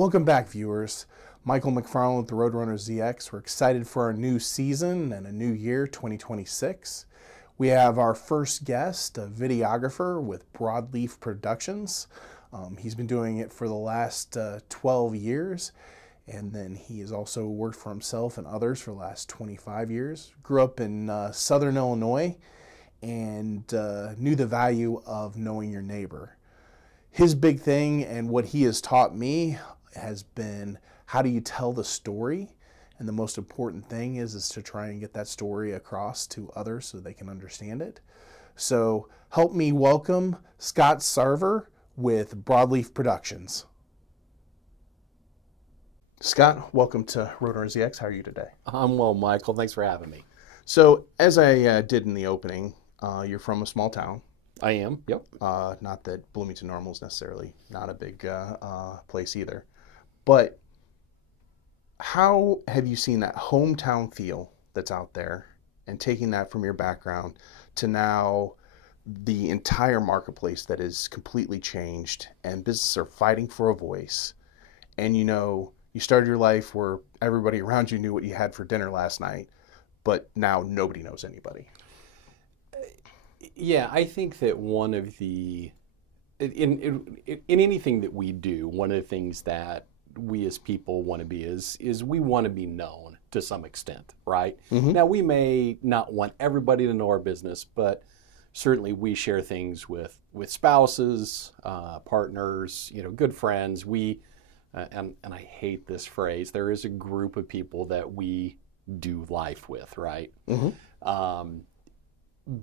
Welcome back, viewers. Michael McFarland with the RoadrunnerZX. We're excited for our new season and a new year, 2026. We have our first guest, a videographer with Broadleaf Productions. He's been doing it for the last 12 years, and then he has also worked for himself and others for the last 25 years. Grew up in Southern Illinois and knew the value of knowing your neighbor. His big thing and what he has taught me has been, how do you tell the story? And the most important thing is to try and get that story across to others so they can understand it. So help me welcome Scott Sarver with Broadleaf Productions. Scott, welcome to RoadrunnerZX. How are you today? I'm well, Michael. Thanks for having me. So as I did in the opening, you're from a small town. I am, yep. Not that Bloomington Normal is necessarily not a big place either. But how have you seen that hometown feel that's out there and taking that from your background to now the entire marketplace that is completely changed and businesses are fighting for a voice? And you know, you started your life where everybody around you knew what you had for dinner last night, but now nobody knows anybody. Yeah, I think that one of the, in anything that we do, one of the things that we as people want to be is we want to be known to some extent, right? Mm-hmm. Now, we may not want everybody to know our business, but certainly we share things with spouses, partners, good friends. And I hate this phrase, there is a group of people that we do life with, right? Mm-hmm.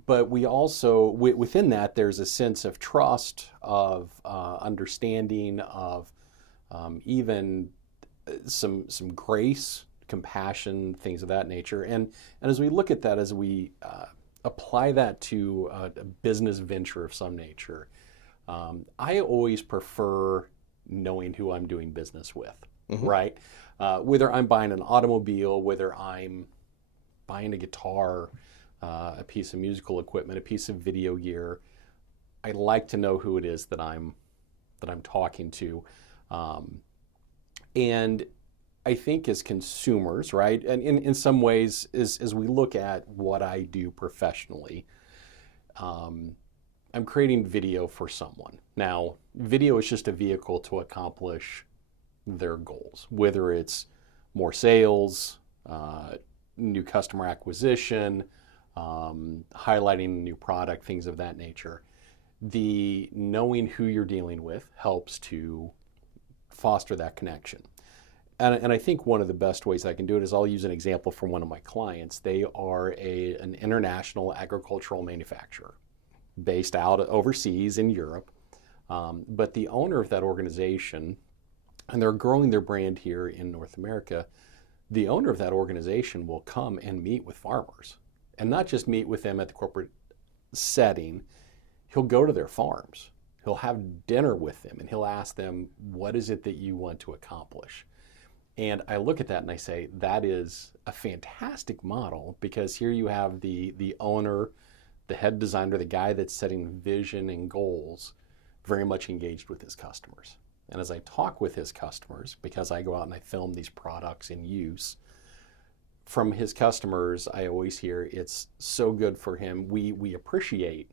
But we also, within that, there's a sense of trust, of understanding, of even some grace, compassion, things of that nature. And as we look at that, as we apply that to a business venture of some nature, I always prefer knowing who I'm doing business with, mm-hmm. right? Whether I'm buying an automobile, whether I'm buying a guitar, a piece of musical equipment, a piece of video gear, I like to know who it is that I'm talking to. And I think as consumers, right, and in some ways, as we look at what I do professionally, I'm creating video for someone. Now, video is just a vehicle to accomplish their goals, whether it's more sales, new customer acquisition, highlighting a new product, things of that nature. The knowing who you're dealing with helps to foster that connection. And I think one of the best ways I can do it is I'll use an example from one of my clients. They are an international agricultural manufacturer based out overseas in Europe. But the owner of that organization, and they're growing their brand here in North America, the owner of that organization will come and meet with farmers. And not just meet with them at the corporate setting, he'll go to their farms. He'll have dinner with them and he'll ask them, what is it that you want to accomplish? And I look at that and I say, that is a fantastic model, because here you have the owner, the head designer, the guy that's setting vision and goals, very much engaged with his customers. And as I talk with his customers, because I go out and I film these products in use, from his customers, I always hear it's so good for him. We appreciate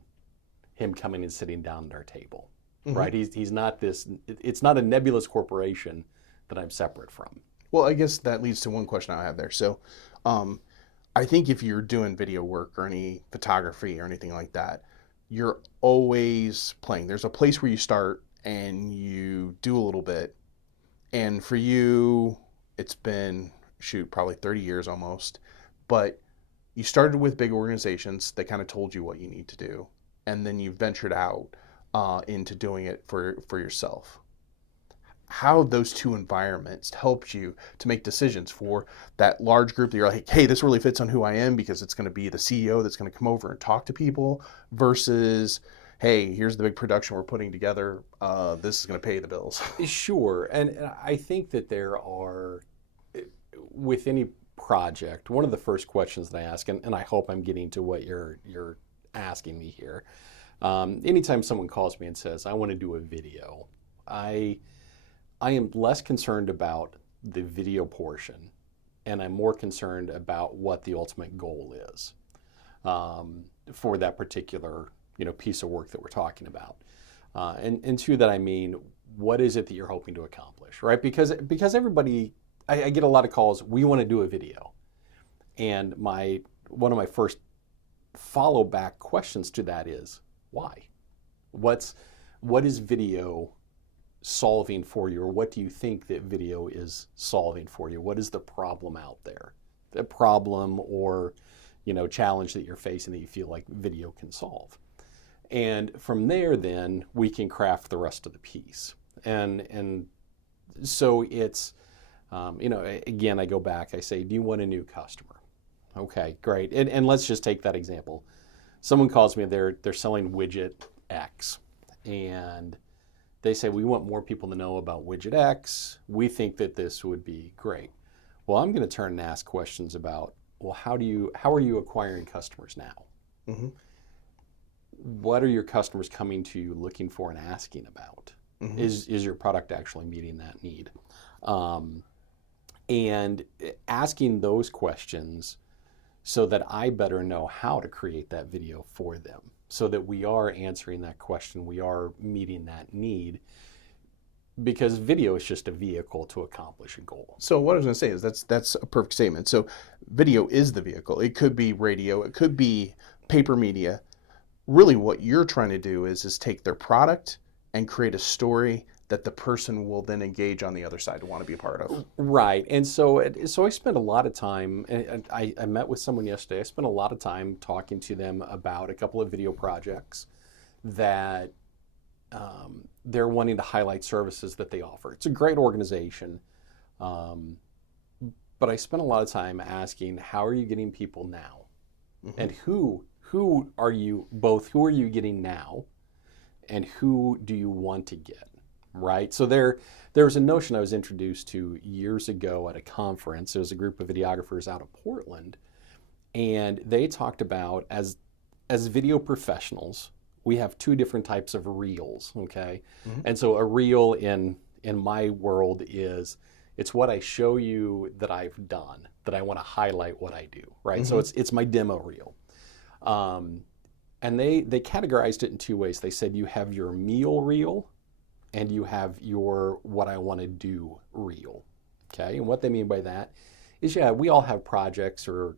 him coming and sitting down at our table, mm-hmm. right? He's not this, it's not a nebulous corporation that I'm separate from. Well, I guess that leads to one question I have there. So I think if you're doing video work or any photography or anything like that, you're always playing. There's a place where you start and you do a little bit. And for you, it's been, probably 30 years almost, but you started with big organizations that kind of told you what you need to do, and then you ventured out into doing it for yourself. How those two environments helped you to make decisions for that large group that you're like, hey, this really fits on who I am because it's going to be the CEO that's going to come over and talk to people, versus, hey, here's the big production we're putting together, this is going to pay the bills? Sure, and I think that there are, with any project, one of the first questions that I ask, and I hope I'm getting to what you're asking me here. Anytime someone calls me and says, I want to do a video, I I am less concerned about the video portion, and I'm more concerned about what the ultimate goal is for that particular piece of work that we're talking about. And to that I mean, what is it that you're hoping to accomplish, right? Because everybody, I get a lot of calls, we want to do a video. And one of my first follow back questions to that is, why? What is video solving for you, or what do you think that video is solving for you? What is the problem out there? The problem or challenge that you're facing that you feel like video can solve. And from there, then we can craft the rest of the piece. And so it's, again, I go back, I say, do you want a new customer? Okay, great. And let's just take that example. Someone calls me, they're selling widget X, and they say, we want more people to know about widget X. We think that this would be great. Well, I'm going to turn and ask questions about, well, how are you acquiring customers now? Mm-hmm. What are your customers coming to you looking for and asking about? Mm-hmm. Is your product actually meeting that need? And asking those questions so that I better know how to create that video for them, so that we are answering that question, we are meeting that need, because video is just a vehicle to accomplish a goal. So what I was going to say is that's a perfect statement. So video is the vehicle. It could be radio, it could be paper media. Really what you're trying to do is take their product and create a story that the person will then engage on the other side to want to be a part of. Right. And so I spent a lot of time, and I met with someone yesterday, I spent a lot of time talking to them about a couple of video projects that they're wanting to highlight services that they offer. It's a great organization, but I spent a lot of time asking, how are you getting people now? Mm-hmm. And who are you getting now, and who do you want to get? Right? So there was a notion I was introduced to years ago at a conference. There was a group of videographers out of Portland, and they talked about, as video professionals, we have two different types of reels, okay? Mm-hmm. And so a reel in my world it's what I show you that I've done, that I want to highlight what I do, right? Mm-hmm. So it's my demo reel. And they categorized it in two ways. They said you have your meal reel, and you have your what I want to do reel, okay? And what they mean by that is, we all have projects or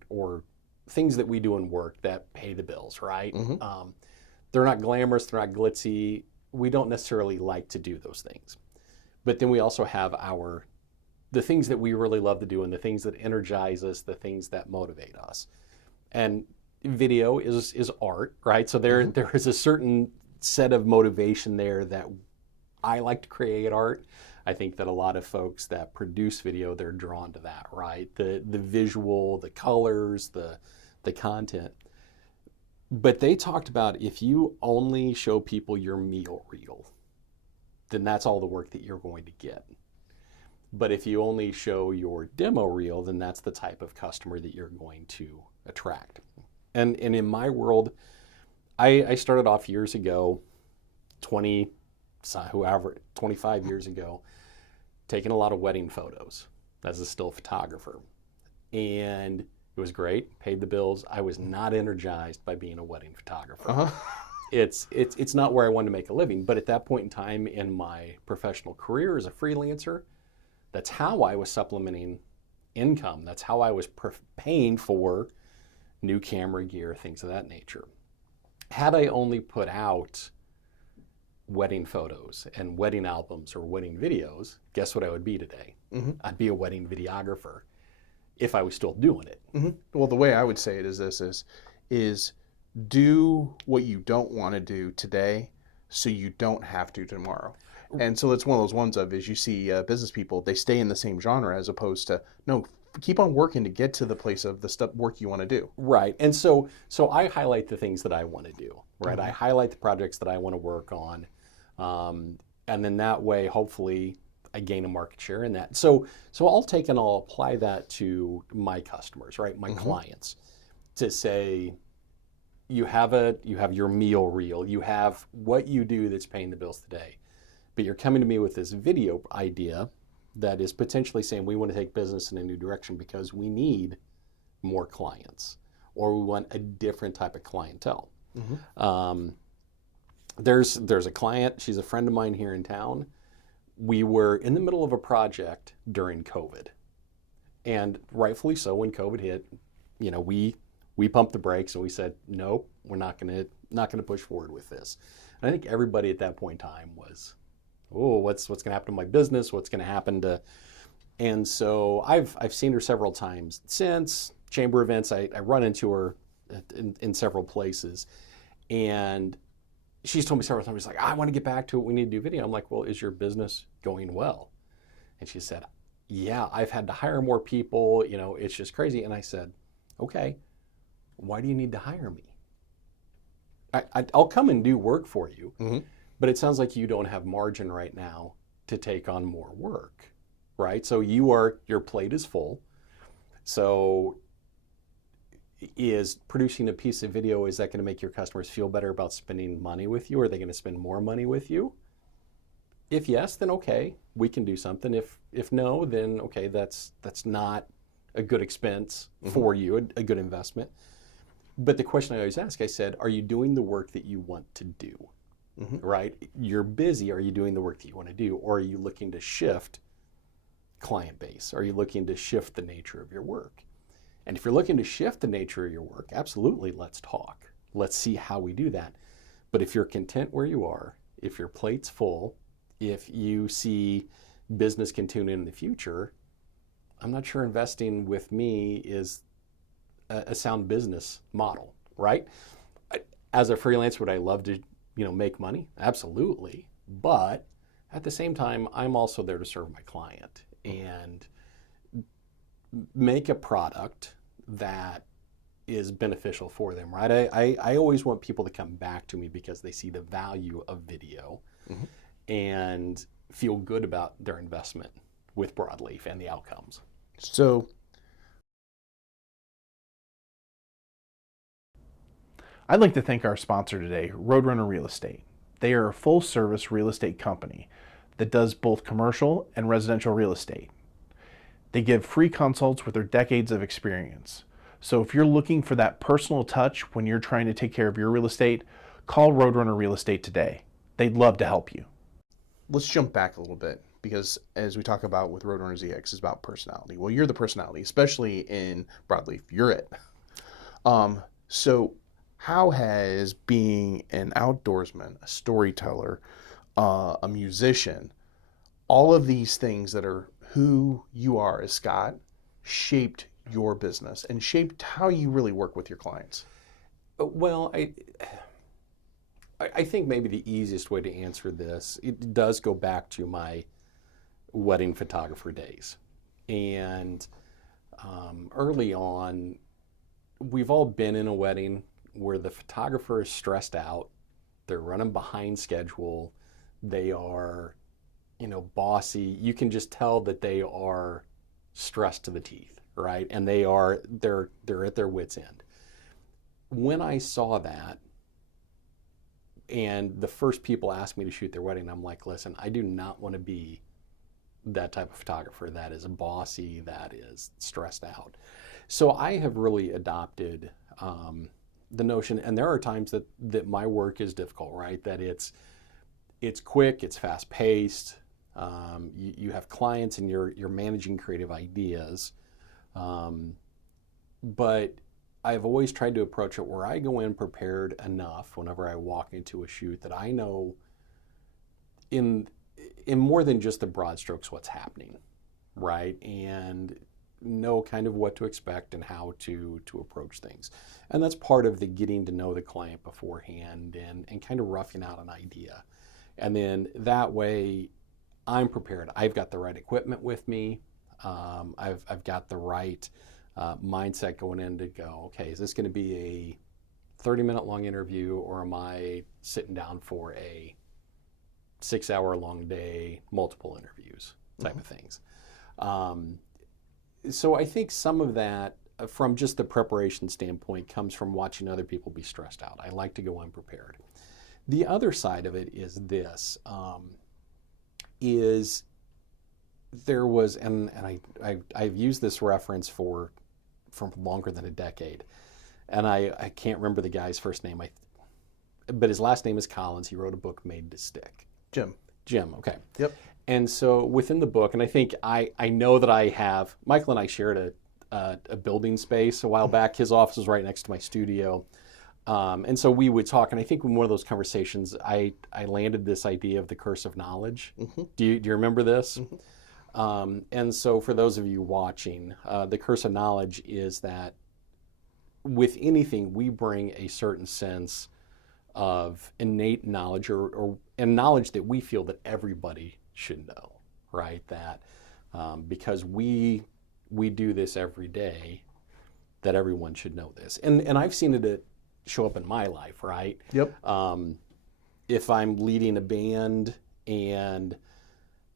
things that we do in work that pay the bills, right? Mm-hmm. They're not glamorous, they're not glitzy. We don't necessarily like to do those things. But then we also have the things that we really love to do, and the things that energize us, the things that motivate us. And video is art, right? So there is a certain set of motivation there that I like to create art. I think that a lot of folks that produce video, they're drawn to that, right? The visual, the colors, the content. But they talked about, if you only show people your meal reel, then that's all the work that you're going to get. But if you only show your demo reel, then that's the type of customer that you're going to attract. And in my world, I started off years ago, 25 years ago, taking a lot of wedding photos as a still photographer. And it was great, paid the bills. I was not energized by being a wedding photographer. Uh-huh. It's not where I wanted to make a living. But at that point in time in my professional career as a freelancer, that's how I was supplementing income. That's how I was paying for new camera gear, things of that nature. Had I only put out wedding photos and wedding albums or wedding videos, guess what I would be today? Mm-hmm. I'd be a wedding videographer if I was still doing it. Mm-hmm. Well, the way I would say it is this is do what you don't want to do today so you don't have to tomorrow. And so it's one of those ones of, as you see business people, they stay in the same genre as opposed to, no, keep on working to get to the place of the work you want to do. Right. And so I highlight the things that I want to do, right? Mm-hmm. I highlight the projects that I want to work on. And then that way, hopefully, I gain a market share in that. So I'll take and I'll apply that to my customers, right? My mm-hmm. clients, to say, you have your meal reel, you have what you do that's paying the bills today. but you're coming to me with this video idea that is potentially saying we want to take business in a new direction because we need more clients or we want a different type of clientele. There's a client, she's a friend of mine here in town. We were in the middle of a project during COVID. And rightfully so, when COVID hit, you know, we pumped the brakes and we said, nope, we're not gonna push forward with this. And I think everybody at that point in time was, oh, what's gonna happen to my business? What's gonna happen to, and so I've seen her several times since, chamber events, I run into her in several places. And she's told me several times, she's like, I want to get back to it. We need to do video. I'm like, well, is your business going well? And she said, yeah, I've had to hire more people. You know, it's just crazy. And I said, okay, why do you need to hire me? I'll come and do work for you, but it sounds like you don't have margin right now to take on more work, right? So your plate is full. So is producing a piece of video, is that going to make your customers feel better about spending money with you? Are they going to spend more money with you? If yes, then okay, we can do something. If no, then okay, that's not a good expense for you, a good investment. But the question I always ask, I said, are you doing the work that you want to do? Right? You're busy. Are you doing the work that you want to do? Or are you looking to shift client base? Are you looking to shift the nature of your work? And if you're looking to shift the nature of your work, absolutely, let's talk. Let's see how we do that. But if you're content where you are, if your plate's full, if you see business continuing in the future, I'm not sure investing with me is a sound business model, right? As a freelancer, would I love to, make money? Absolutely. But at the same time, I'm also there to serve my client and make a product that is beneficial for them, right? I always want people to come back to me because they see the value of video and feel good about their investment with Broadleaf and the outcomes. So I'd like to thank our sponsor today, Roadrunner Real Estate. They are a full-service real estate company that does both commercial and residential real estate. They give free consults with their decades of experience. So if you're looking for that personal touch when you're trying to take care of your real estate, call Roadrunner Real Estate today. They'd love to help you. Let's jump back a little bit because as we talk about with RoadrunnerZX, it's about personality. Well, you're the personality, especially in Broadleaf. You're it. So how has being an outdoorsman, a storyteller, a musician, all of these things that are who you are as Scott shaped your business and shaped how you really work with your clients? Well, I think maybe the easiest way to answer this, it does go back to my wedding photographer days. And early on, we've all been in a wedding where the photographer is stressed out, they're running behind schedule, they are, bossy. You can just tell that they are stressed to the teeth, right? And they're at their wits' end. When I saw that, and the first people asked me to shoot their wedding, I'm like, listen, I do not want to be that type of photographer that is bossy, that is stressed out. So I have really adopted the notion, and there are times that my work is difficult, right? That it's quick, it's fast paced. You have clients and you're managing creative ideas. But I've always tried to approach it where I go in prepared enough whenever I walk into a shoot that I know in more than just the broad strokes what's happening, right? And know kind of what to expect and how to approach things. And that's part of the getting to know the client beforehand and kind of roughing out an idea. And then that way I'm prepared. I've got the right equipment with me. I've got the right mindset going in to go, okay, is this going to be a 30-minute long interview or am I sitting down for a 6-hour-long day, multiple interviews type of things? So I think some of that from just the preparation standpoint comes from watching other people be stressed out. I like to go unprepared. The other side of it is this. is there was, and I've used this reference for longer than a decade, and I can't remember the guy's first name, but his last name is Collins. He wrote a book, Made to Stick. Jim, okay. Yep. And so within the book, and I think I know that I have, Michael and I shared a building space a while back. His office was right next to my studio. And so we would talk, and I think in one of those conversations, I landed this idea of the curse of knowledge. Mm-hmm. Do you remember this? Mm-hmm. And so for those of you watching, the curse of knowledge is that with anything, we bring a certain sense of innate knowledge and knowledge that we feel that everybody should know, right? That because we do this every day, that everyone should know this. And I've seen it show up in my life, right? Yep. If I'm leading a band and,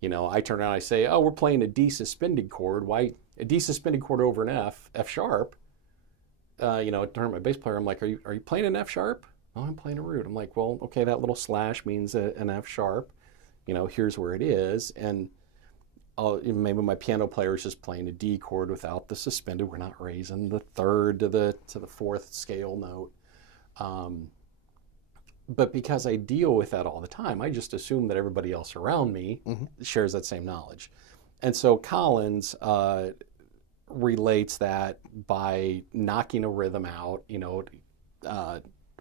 I turn around and I say, oh, we're playing a D suspended chord. Why a D suspended chord over an F sharp? I turn to my bass player. I'm like, are you playing an F sharp? Oh, I'm playing a root. I'm like, well, okay, that little slash means an F sharp. Here's where it is. And maybe my piano player is just playing a D chord without the suspended. We're not raising the third to the fourth scale note. But because I deal with that all the time, I just assume that everybody else around me shares that same knowledge. And so Collins relates that by knocking a rhythm out,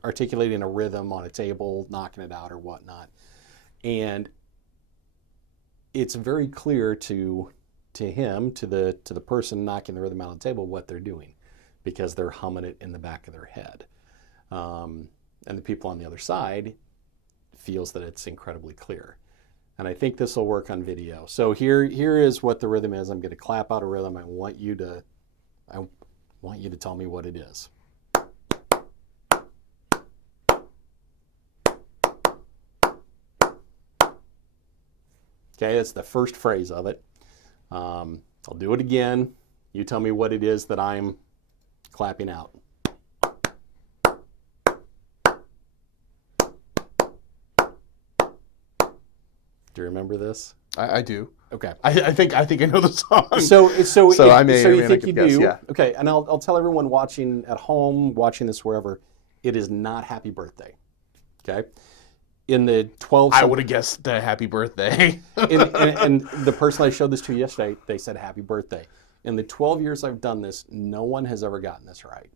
articulating a rhythm on a table, knocking it out or whatnot. And it's very clear to him, to the person knocking the rhythm out on the table, what they're doing, because they're humming it in the back of their head. And the people on the other side feels that it's incredibly clear. And I think this will work on video. So here is what the rhythm is. I'm going to clap out a rhythm. I want you to tell me what it is. Okay, that's the first phrase of it. I'll do it again. You tell me what it is that I'm clapping out. Do you remember this? I do. Okay. I think I know the song. So you think you do? Yeah. Okay, and I'll tell everyone watching at home, watching this wherever, it is not Happy Birthday. Okay. In the 12, I would have guessed Happy Birthday. and the person I showed this to yesterday, they said Happy Birthday. In the 12 years I've done this, no one has ever gotten this right.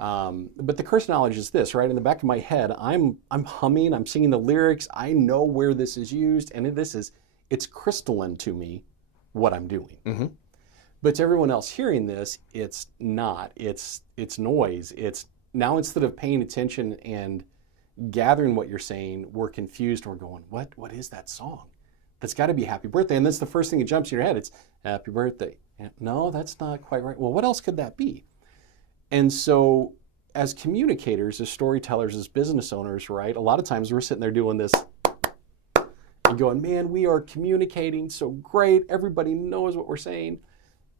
But the curse knowledge is this, right? In the back of my head, I'm humming, I'm singing the lyrics, I know where this is used, and it's crystalline to me what I'm doing. Mm-hmm. But to everyone else hearing this, it's not. It's noise. It's now, instead of paying attention and gathering what you're saying, we're confused and we're going, what is that song? That's got to be Happy Birthday. And that's the first thing that jumps in your head. It's Happy Birthday. No, that's not quite right. Well, what else could that be? And so as communicators, as storytellers, as business owners, right, a lot of times we're sitting there doing this and going, man, we are communicating so great. Everybody knows what we're saying.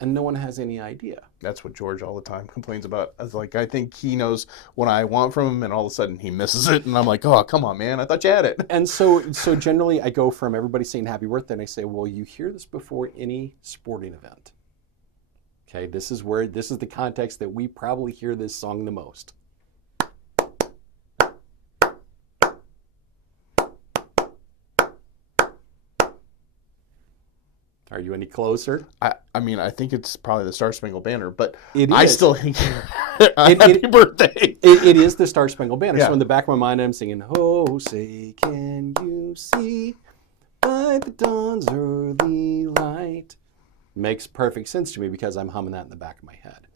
And no one has any idea. That's what George all the time complains about. I think he knows what I want from him, and all of a sudden he misses it. And I'm like, oh, come on, man. I thought you had it. And so generally I go from everybody saying Happy Birthday, and I say, well, you hear this before any sporting event. Okay, this is the context that we probably hear this song the most. Are you any closer? I mean, I think it's probably the Star Spangled Banner, but it is. I still think Happy Birthday. It is the Star Spangled Banner. Yeah. So in the back of my mind, I'm singing, oh, say, can you see by the dawn's early light? Makes perfect sense to me because I'm humming that in the back of my head.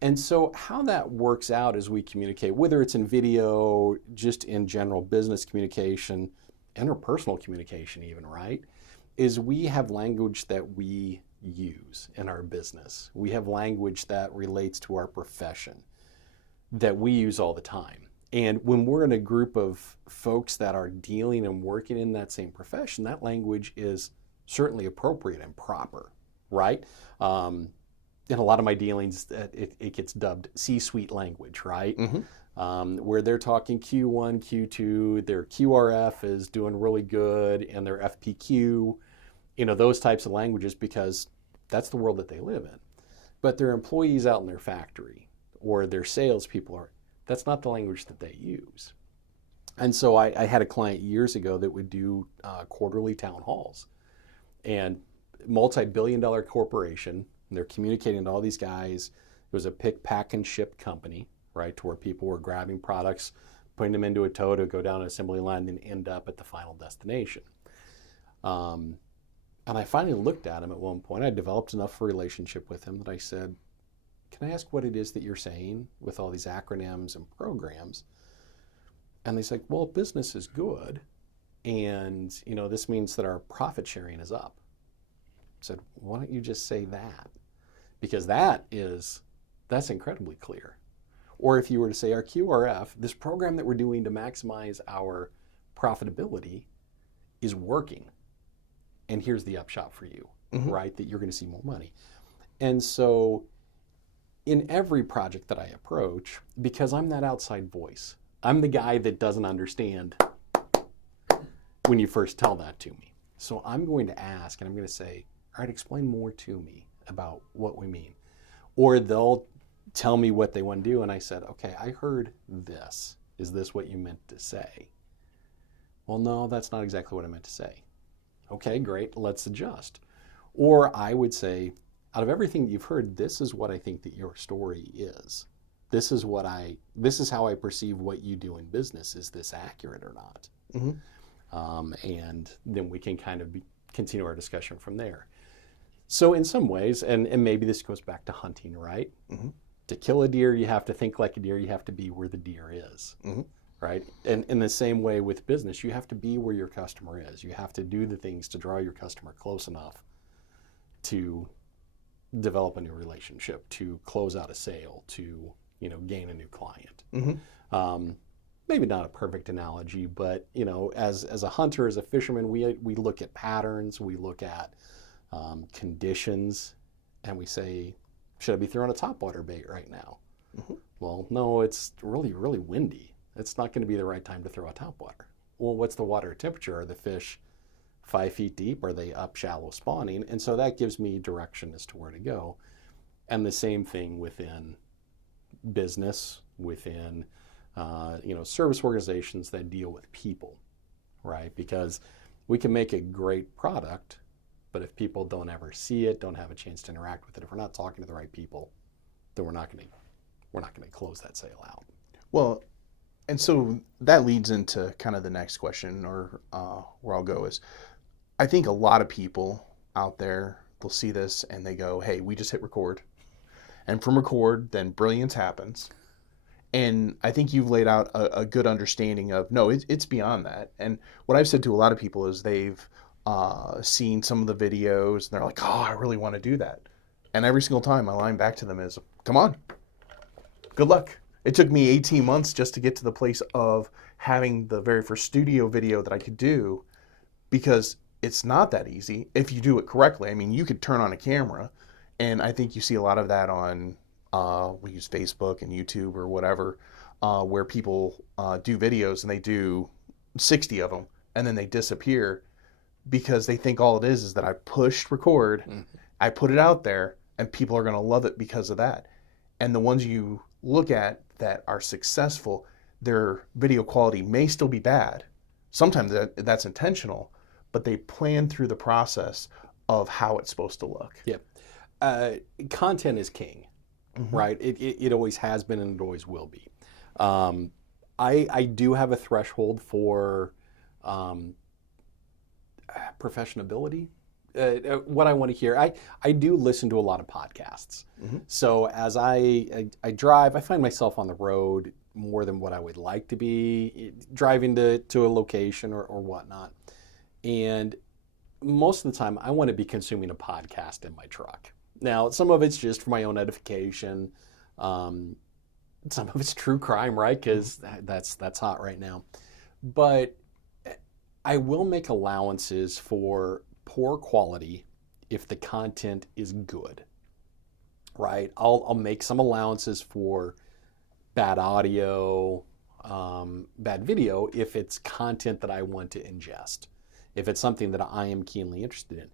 And so how that works out as we communicate, whether it's in video, just in general business communication, interpersonal communication even, right, is we have language that we use in our business. We have language that relates to our profession that we use all the time. And when we're in a group of folks that are dealing and working in that same profession, that language is certainly appropriate and proper, right? And in a lot of my dealings, it gets dubbed C-suite language, right? Where they're talking Q1, Q2, their QRF is doing really good, and their FPQ, those types of languages, because that's the world that they live in. But their employees out in their factory or their salespeople that's not the language that they use. And so I had a client years ago that would do quarterly town halls, and multi-billion-dollar corporation. And they're communicating to all these guys. It was a pick, pack, and ship company, right, to where people were grabbing products, putting them into a tow to go down an assembly line and end up at the final destination. And I finally looked at him at one point. I developed enough of a relationship with him that I said, can I ask what it is that you're saying with all these acronyms and programs? And he's like, well, business is good. And, this means that our profit sharing is up. I said, why don't you just say that? Because that's incredibly clear. Or if you were to say our QRF, this program that we're doing to maximize our profitability is working. And here's the upshot for you, right? That you're going to see more money. And so in every project that I approach, because I'm that outside voice, I'm the guy that doesn't understand when you first tell that to me. So I'm going to ask, and I'm going to say, all right, explain more to me about what we mean. Or they'll tell me what they want to do, and I said, okay, I heard this. Is this what you meant to say? Well, no, that's not exactly what I meant to say. Okay, great, let's adjust. Or I would say, out of everything that you've heard, this is what I think that your story is. This is how I perceive what you do in business. Is this accurate or not? And then we can kind of continue our discussion from there. So in some ways, and maybe this goes back to hunting, right? To kill a deer, you have to think like a deer. You have to be where the deer is, right? And in the same way with business, you have to be where your customer is. You have to do the things to draw your customer close enough to develop a new relationship, to close out a sale, to gain a new client. Maybe not a perfect analogy, but as a hunter, as a fisherman, we look at patterns, we look at conditions, and we say, should I be throwing a topwater bait right now? Well, no, it's really, really windy. It's not going to be the right time to throw a topwater. Well, what's the water temperature? Are the fish 5 feet deep? Are they up shallow spawning? And so that gives me direction as to where to go. And the same thing within business, within service organizations that deal with people, right? Because we can make a great product, but if people don't ever see it, don't have a chance to interact with it, if we're not talking to the right people, then we're not going to close that sale out. Well, and so that leads into kind of the next question, or where I'll go is, I think a lot of people out there, they'll see this and they go, hey, we just hit record. And from record, then brilliance happens. And I think you've laid out a good understanding of, no, it's beyond that. And what I've said to a lot of people is they've seen some of the videos and they're like, oh, I really want to do that. And every single time my line back to them is, come on, good luck. It took me 18 months just to get to the place of having the very first studio video that I could do, because it's not that easy if you do it correctly. I mean, you could turn on a camera, and I think you see a lot of that on, we use Facebook and YouTube or whatever, where people do videos and they do 60 of them and then they disappear because they think all it is that I pushed record, I put it out there, and people are going to love it because of that. And the ones you look at that are successful, their video quality may still be bad. Sometimes that's intentional, but they plan through the process of how it's supposed to look. Yeah. Content is king, right? It always has been and it always will be. I do have a threshold for professionability. What I want to hear. I do listen to a lot of podcasts. So as I drive, I find myself on the road more than what I would like to be, driving to a location or whatnot. And most of the time, I want to be consuming a podcast in my truck. Now, some of it's just for my own edification. Some of it's true crime, right? Because that's hot right now. But I will make allowances for poor quality if the content is good. right? I'll make some allowances for bad audio, bad video if it's content that I want to ingest, if it's something that I am keenly interested in.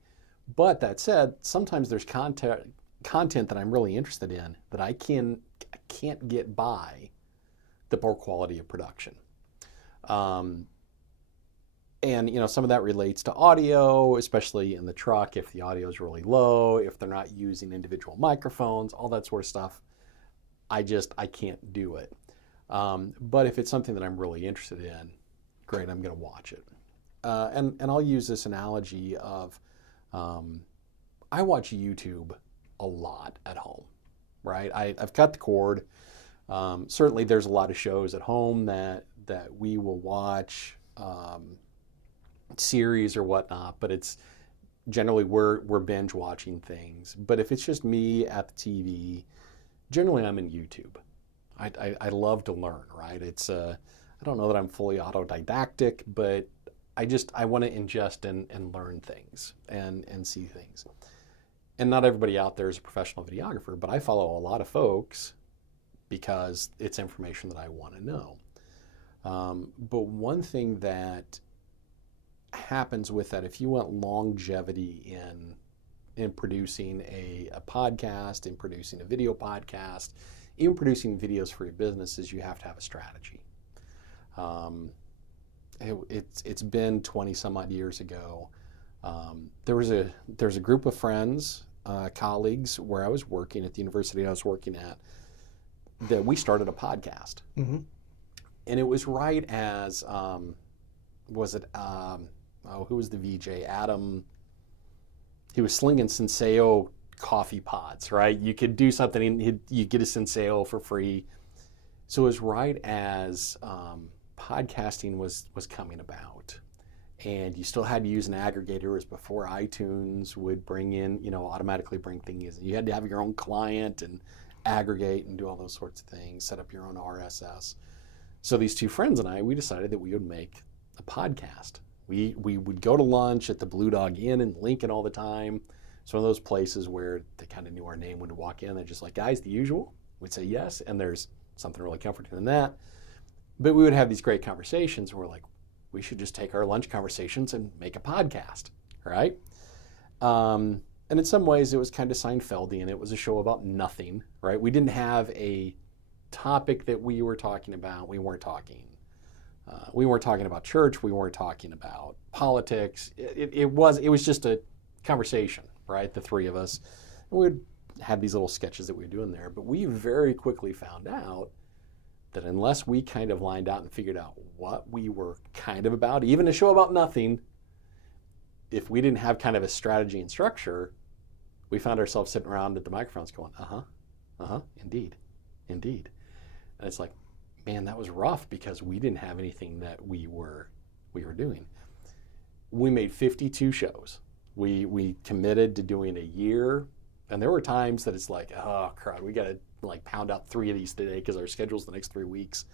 But that said, sometimes there's content that I'm really interested in that I can't get by the poor quality of production. And some of that relates to audio, especially in the truck, if the audio is really low, if they're not using individual microphones, all that sort of stuff. I can't do it. But if it's something that I'm really interested in, great, I'm going to watch it. And I'll use this analogy of I watch YouTube a lot at home, right? I've cut the cord. Certainly there's a lot of shows at home that we will watch, series or whatnot, but it's generally we're binge watching things. But if it's just me at the TV, generally I'm in YouTube. I love to learn, right? It's I don't know that I'm fully autodidactic, but I want to ingest and learn things and see things. And not everybody out there is a professional videographer, but I follow a lot of folks because it's information that I want to know. But one thing that happens with that, if you want longevity in producing a podcast, in producing a video podcast, even producing videos for your business, is you have to have a strategy. It's been 20 some odd years ago. There's a group of friends, colleagues where I was working at the university I was working at, that we started a podcast. Mm-hmm. And it was right as, who was the VJ? Adam. He was slinging Senseo coffee pods, right? You could do something and you get a Senseo for free. So it was right as podcasting was coming about. And you still had to use an aggregator. It was before iTunes would bring in, automatically bring things. You had to have your own client and aggregate and do all those sorts of things, set up your own RSS. So these two friends and I, we decided that we would make a podcast. We would go to lunch at the Blue Dog Inn in Lincoln all the time. It's one of those places where they kind of knew our name when we walk in. They're just like, guys, the usual? We'd say yes, and there's something really comforting in that. But we would have these great conversations where we're like, we should just take our lunch conversations and make a podcast, right? And in some ways, it was kind of Seinfeldian. It was a show about nothing, right? We didn't have a topic that we were talking about. We weren't talking about church. We weren't talking about politics. It was just a conversation, right? The three of us. And we'd have these little sketches that we were doing there. But we very quickly found out that unless we kind of lined out and figured out what we were kind of about, even a show about nothing, if we didn't have kind of a strategy and structure, we found ourselves sitting around at the microphones going, indeed. And it's like, man, that was rough because we didn't have anything that we were doing. We made 52 shows. We committed to doing a year, and there were times that it's like, oh crud, we got to pound out 3 of these today because our schedules the next 3 weeks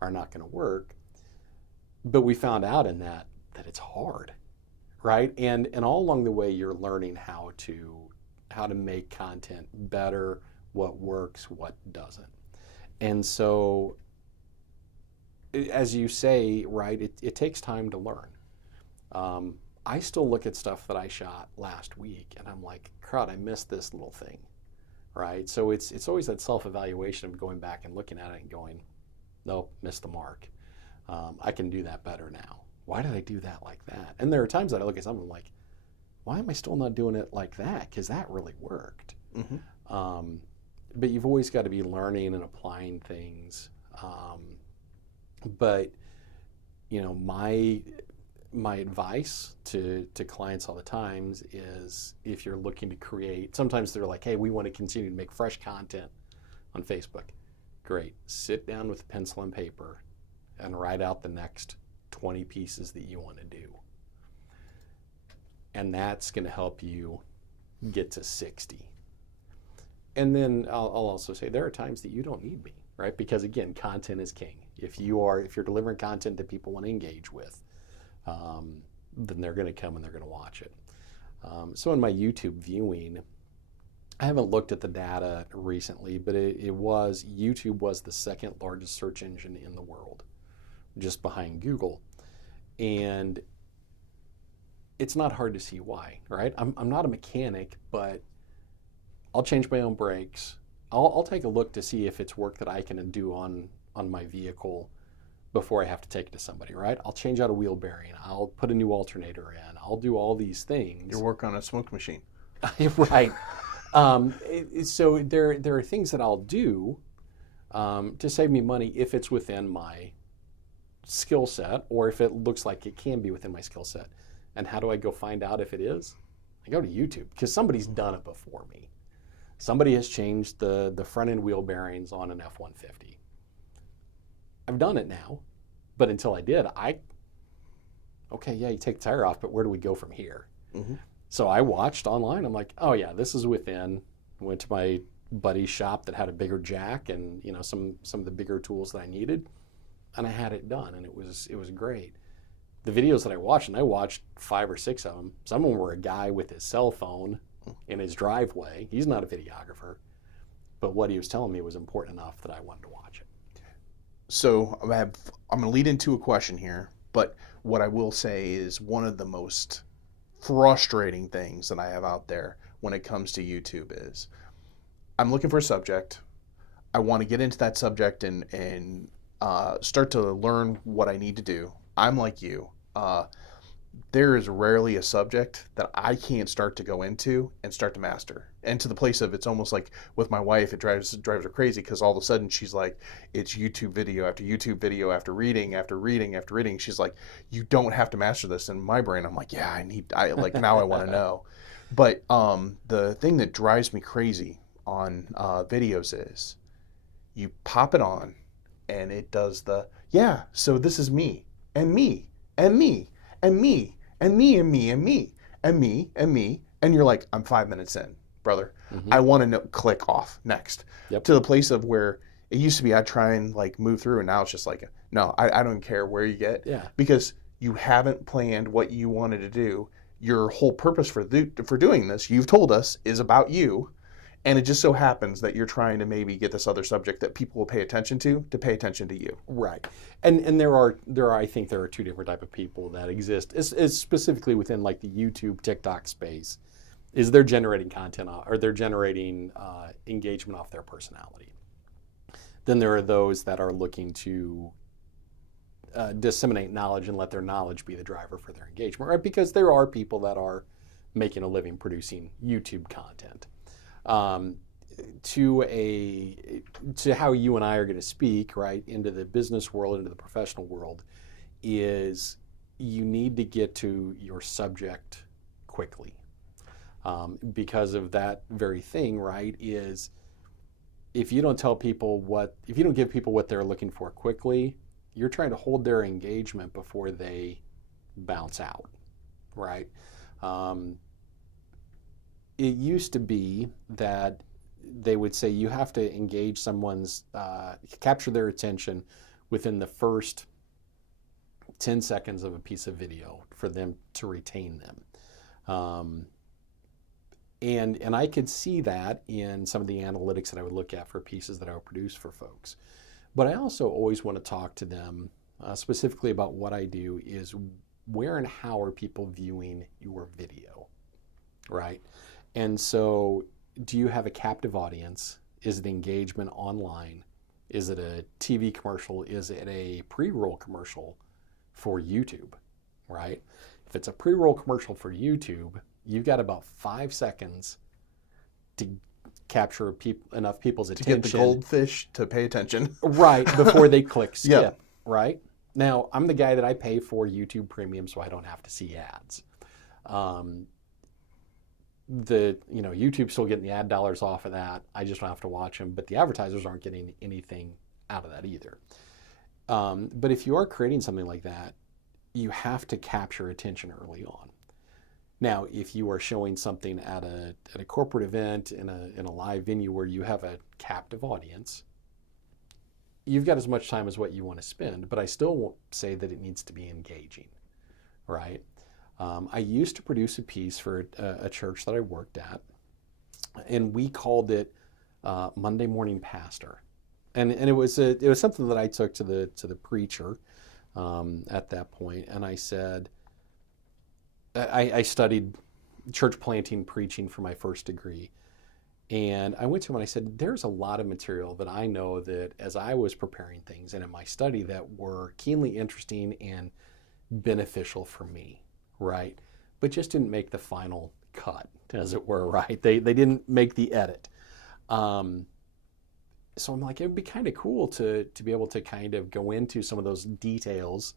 are not going to work. But we found out in that it's hard, right? And all along the way, you're learning how to make content better, what works, what doesn't. And so, as you say, right, it takes time to learn. I still look at stuff that I shot last week, and I'm like, crud, I missed this little thing, right? So it's always that self-evaluation of going back and looking at it and going, nope, missed the mark. I can do that better now. Why did I do that like that? And there are times that I look at something like, why am I still not doing it like that? Because that really worked. Mm-hmm. But you've always got to be learning and applying things. But my advice to clients all the times is, if you're looking to create, sometimes they're like, hey, we want to continue to make fresh content on Facebook. Great. Sit down with a pencil and paper and write out the next 20 pieces that you want to do. And that's going to help you get to 60. And then I'll also say there are times that you don't need me, right? Because again, content is king. If you're delivering content that people want to engage with, then they're going to come and they're going to watch it. So in my YouTube viewing, I haven't looked at the data recently, but YouTube was the second largest search engine in the world, just behind Google. And it's not hard to see why, right? I'm not a mechanic, but I'll change my own brakes. I'll take a look to see if it's work that I can do on my vehicle before I have to take it to somebody, right? I'll change out a wheel bearing. I'll put a new alternator in. I'll do all these things. Your work on a smoke machine. Right. So there are things that I'll do to save me money if it's within my skill set, or if it looks like it can be within my skill set. And how do I go find out if it is? I go to YouTube, because somebody's done it before me. Somebody has changed the front end wheel bearings on an F-150. I've done it now, but until I did, okay, yeah, you take the tire off, but where do we go from here? Mm-hmm. So I watched online. I'm like, oh yeah, this is within. Went to my buddy's shop that had a bigger jack and some of the bigger tools that I needed, and I had it done, and it was great. The videos that I watched, and I watched 5 or 6 of them. Some of them were a guy with his cell phone in his driveway. He's not a videographer, but what he was telling me was important enough that I wanted to watch it. So I'm going to lead into a question here, but what I will say is one of the most frustrating things that I have out there when it comes to YouTube is I'm looking for a subject. I want to get into that subject and start to learn what I need to do. I'm like you. There is rarely a subject that I can't start to go into and start to master. And to the place of, it's almost like with my wife, it drives her crazy, because all of a sudden she's like, it's YouTube video after YouTube video after reading after reading after reading. She's like, you don't have to master this. In my brain, I'm like, yeah, now I want to know. But the thing that drives me crazy on videos is you pop it on and it does so this is me and me and me and me and me and me and me and me and me, and you're like, I'm 5 minutes in, brother. Mm-hmm. I want to know, click off next. Yep. To the place of where it used to be I'd try and like move through, and now it's just like, no, I don't care where you get, because you haven't planned what you wanted to do. Your whole purpose for doing this, you've told us, is about you. And it just so happens that you're trying to maybe get this other subject that people will pay attention to pay attention to you. Right. And there are I think there are 2 different type of people that exist, is specifically within like the YouTube, TikTok space, is they're generating content or they're generating engagement off their personality. Then there are those that are looking to disseminate knowledge and let their knowledge be the driver for their engagement, right? Because there are people that are making a living producing YouTube content. To how you and I are going to speak, right, into the business world, into the professional world, is you need to get to your subject quickly. Because of that very thing, right, is if you don't give people what they're looking for quickly, you're trying to hold their engagement before they bounce out, right? It used to be that they would say you have to engage someone's, capture their attention within the first 10 seconds of a piece of video for them to retain them. And I could see that in some of the analytics that I would look at for pieces that I would produce for folks. But I also always want to talk to them specifically about what I do is where and how are people viewing your video, right? And so do you have a captive audience? Is it engagement online? Is it a TV commercial? Is it a pre-roll commercial for YouTube, right? If it's a pre-roll commercial for YouTube, you've got about 5 seconds to capture enough people's attention. To get the goldfish to pay attention. Right, before they click skip, right? Now, I'm the guy that I pay for YouTube Premium so I don't have to see ads. YouTube's still getting the ad dollars off of that. I just don't have to watch them, but the advertisers aren't getting anything out of that either. But if you are creating something like that, you have to capture attention early on. Now, if you are showing something at a corporate event in a live venue where you have a captive audience, you've got as much time as what you want to spend, but I still won't say that it needs to be engaging, right? I used to produce a piece for a church that I worked at, and we called it Monday Morning Pastor. And it was something that I took to the preacher at that point, and I said, I studied church planting preaching for my first degree, and I went to him and I said, there's a lot of material that I know that as I was preparing things and in my study that were keenly interesting and beneficial for me, right? But just didn't make the final cut, as it were, right? They didn't make the edit. So I'm like, it would be kind of cool to be able to kind of go into some of those details,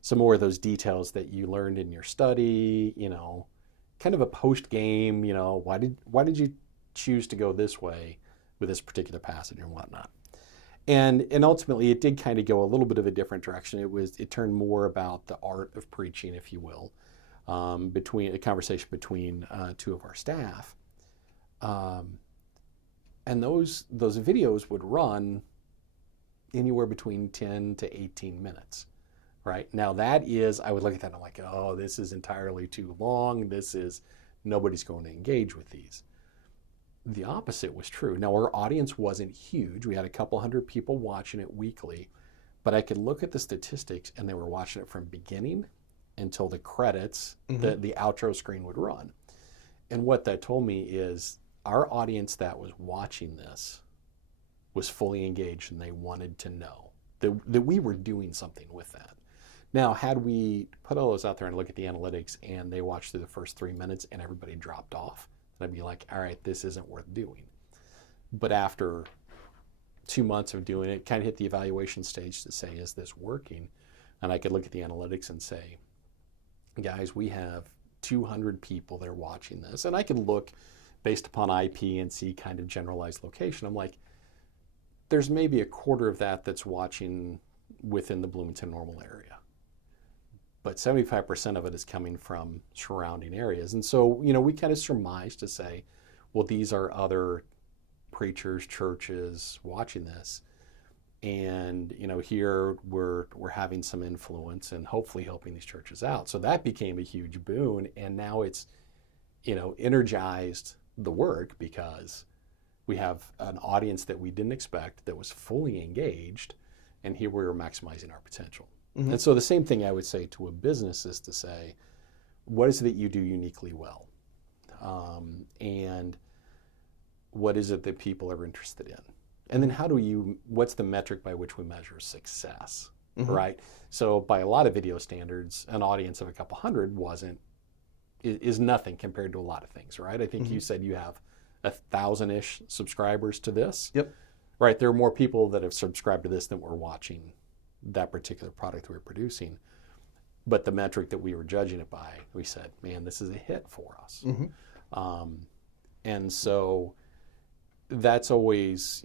some more of those details that you learned in your study, kind of a post-game, why did you choose to go this way with this particular passage and whatnot. And ultimately it did kind of go a little bit of a different direction. It turned more about the art of preaching, if you will, between a conversation between two of our staff. And those videos would run anywhere between 10 to 18 minutes, right? Now that is, I would look at that and I'm like, oh, this is entirely too long. Nobody's going to engage with these. The opposite was true. Now our audience wasn't huge. We had a couple hundred people watching it weekly, but I could look at the statistics and they were watching it from beginning until the credits, the outro screen would run. And what that told me is our audience that was watching this was fully engaged and they wanted to know that we were doing something with that. Now, had we put all those out there and look at the analytics and they watched through the first 3 minutes and everybody dropped off, then I'd be like, all right, this isn't worth doing. But after 2 months of doing it, kind of hit the evaluation stage to say, is this working? And I could look at the analytics and say, guys, we have 200 people that are watching this. And I could look based upon IP and see kind of generalized location. I'm like, there's maybe a quarter of that that's watching within the Bloomington Normal area. But 75% of it is coming from surrounding areas. And so, we kind of surmise to say, well, these are other preachers, churches watching this. And, here we're having some influence and hopefully helping these churches out. So that became a huge boon. And now it's, energized the work because we have an audience that we didn't expect that was fully engaged. And here we were maximizing our potential. Mm-hmm. And so the same thing I would say to a business is to say, what is it that you do uniquely well? And what is it that people are interested in? And then what's the metric by which we measure success, right? So by a lot of video standards, an audience of a couple hundred is nothing compared to a lot of things, right? I think you said you have 1,000-ish subscribers to this. Yep. Right, there are more people that have subscribed to this than were watching that particular product we were producing. But the metric that we were judging it by, we said, man, this is a hit for us. And so that's always,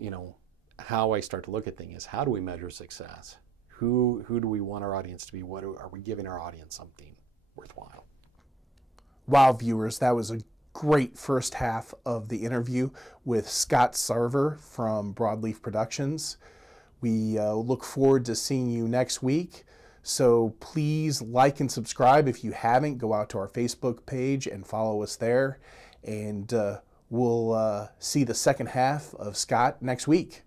how I start to look at things is how do we measure success? Who do we want our audience to be? Are we giving our audience something worthwhile? Wow, viewers, that was a great first half of the interview with Scott Sarver from Broadleaf Productions. We look forward to seeing you next week. So please like and subscribe. If you haven't, go out to our Facebook page and follow us there. And we'll see the second half of Scott next week.